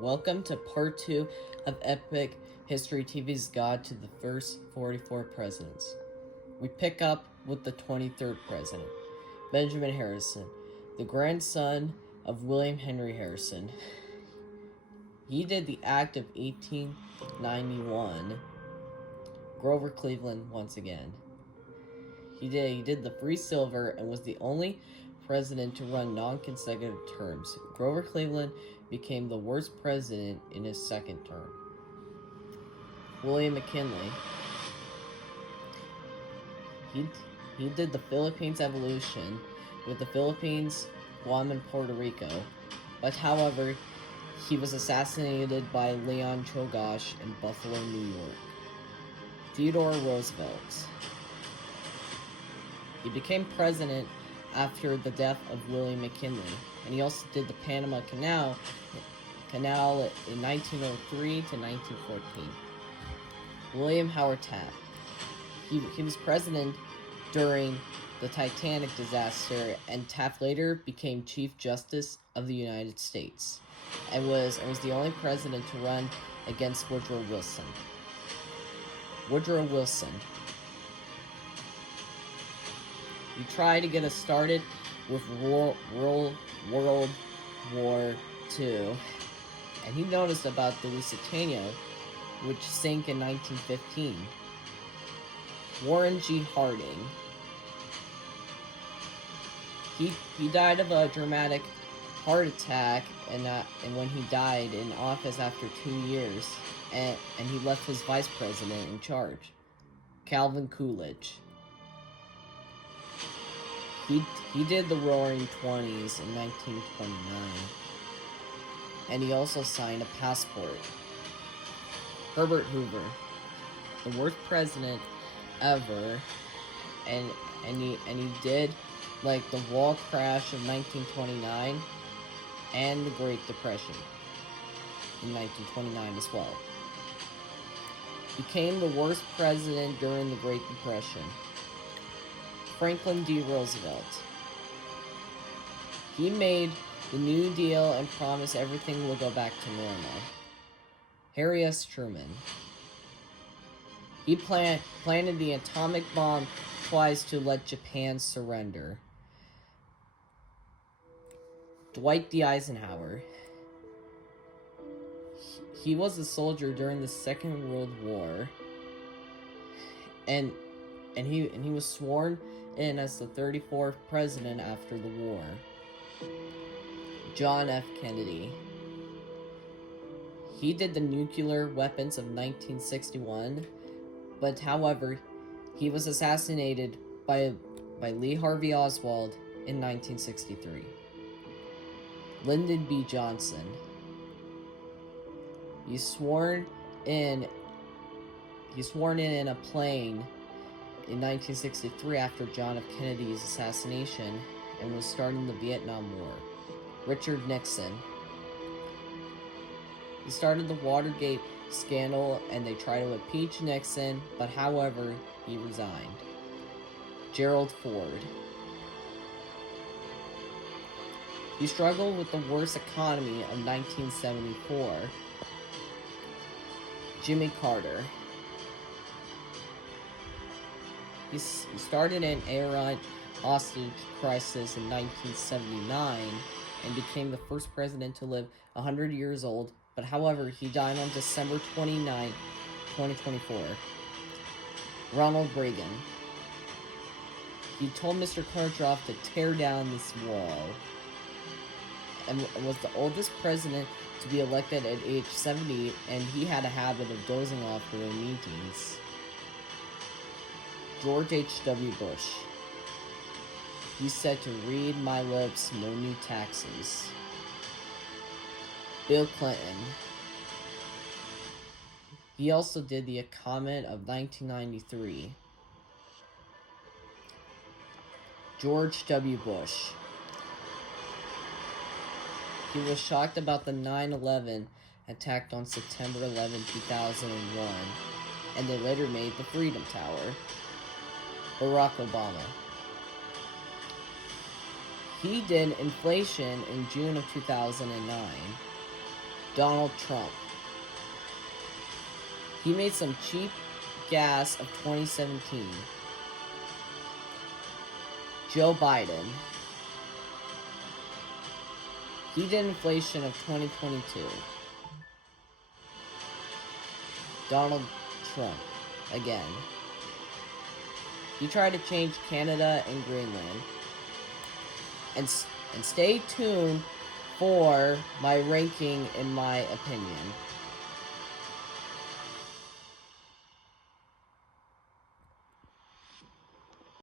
Welcome to part 2 of Epic History TV's Guide to the First 44 Presidents. We pick up with the 23rd president, Benjamin Harrison, the grandson of William Henry Harrison. He did the Act of 1891, Grover Cleveland once again. He did the free silver and was the only president to run non-consecutive terms. Grover Cleveland became the worst president in his second term. William McKinley. He did the Philippines evolution with the Philippines, Guam, and Puerto Rico, but however, he was assassinated by Leon Czolgosz in Buffalo, New York. Theodore Roosevelt. He became president after the death of William McKinley, and he also did the Panama Canal in 1903 to 1914. William Howard Taft. He was president during the Titanic disaster, and Taft later became Chief Justice of the United States, and was the only president to run against Woodrow Wilson. Woodrow Wilson. He tried to get us started with World War II, and he noticed about the Lusitania, which sank in 1915. Warren G. Harding. He died of a dramatic heart attack, and when he died in office after 2 years, and he left his vice president in charge, Calvin Coolidge. He did the Roaring Twenties in 1929, and he also signed a passport. Herbert Hoover, the worst president ever, and he did like the wall crash of 1929 and the Great Depression in 1929 as well. Became the worst president during the Great Depression. Franklin D. Roosevelt. He made the New Deal and promised everything will go back to normal. Harry S. Truman. He planted the atomic bomb twice to let Japan surrender. Dwight D. Eisenhower. He was a soldier during the Second World War, and he was sworn in as the 34th president after the war. John F. Kennedy. He did the nuclear weapons of 1961, but however, he was assassinated by Lee Harvey Oswald in 1963. Lyndon B. Johnson. He's sworn in a plane in 1963 after John F. Kennedy's assassination and was starting the Vietnam War. Richard Nixon. He started the Watergate scandal and they tried to impeach Nixon, but however, he resigned. Gerald Ford. He struggled with the worst economy of 1974. Jimmy Carter. He started an Iran hostage crisis in 1979 and became the first president to live 100 years old, but however, he died on December 29, 2024. Ronald Reagan. He told Mr. Khrushchev to tear down this wall, and was the oldest president to be elected at age 70, and he had a habit of dozing off during meetings. George H.W. Bush. He said to read my lips, no new taxes. Bill Clinton. He also did the Comet of 1993. George W. Bush. He was shocked about the 9/11 attack on September 11, 2001, and they later made the Freedom Tower. Barack Obama. He did inflation in June of 2009. Donald Trump. He made some cheap gas of 2017. Joe Biden. He did inflation of 2022. Donald Trump. Again. He tried to change Canada and Greenland. And stay tuned for my ranking in my opinion.